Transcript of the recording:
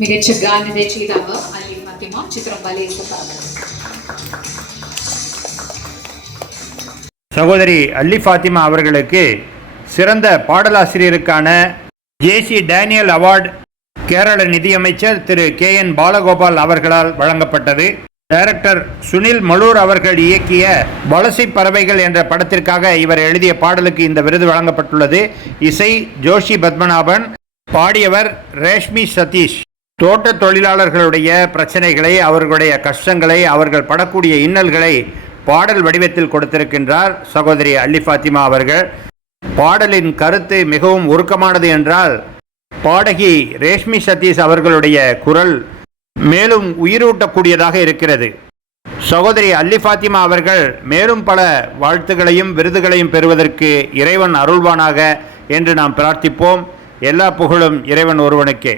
മികച്ച ഗാനരചയിതാവ് അലി ഫാത്തിമ ചിത്രം വലയത്ത് പറമ്പ് சகோதரி அல்லி ஃபாத்திமா அவர்களுக்கு சிறந்த பாடலாசிரியருக்கான J C Daniel award Kerala நிதியமைச்சர் திரு கே என் பாலகோபால் அவர்களால் வழங்கப்பட்டது டைரக்டர் சுனில் மலூர் அவர்கள் இயக்கிய வலசை பறவைகள் என்ற படத்திற்காக இவர் எழுதிய பாடலுக்கு இந்த விருது வழங்கப்பட்டுள்ளது இசை ஜோஷி பத்மநாபன் பாடியவர் ரேஷ்மி சதீஷ் தோட்ட தொழிலாளர்களுடைய பிரச்சனைகளை அவர்களுடைய கஷ்டங்களை அவர்கள் படக்கூடிய இன்னல்களை பாடல் வடிவத்தில் கொடுத்திருக்கின்றார் சகோதரி அல்லி ஃபாத்திமா அவர்கள். பாடலின் கருத்து மிகவும் உருக்கமானது என்றால் பாடகி ரேஷ்மி சதீஷ் அவர்களுடைய குரல் மேலும் உயிரூட்டக்கூடியதாக இருக்கிறது. சகோதரி அல்லி ஃபாத்திமா அவர்கள் மேலும் பல வாழ்த்துகளையும் விருதுகளையும் பெறுவதற்கு இறைவன் அருள்வானாக என்று நாம் பிரார்த்திப்போம். எல்லா புகழும் இறைவன் ஒருவனுக்கே.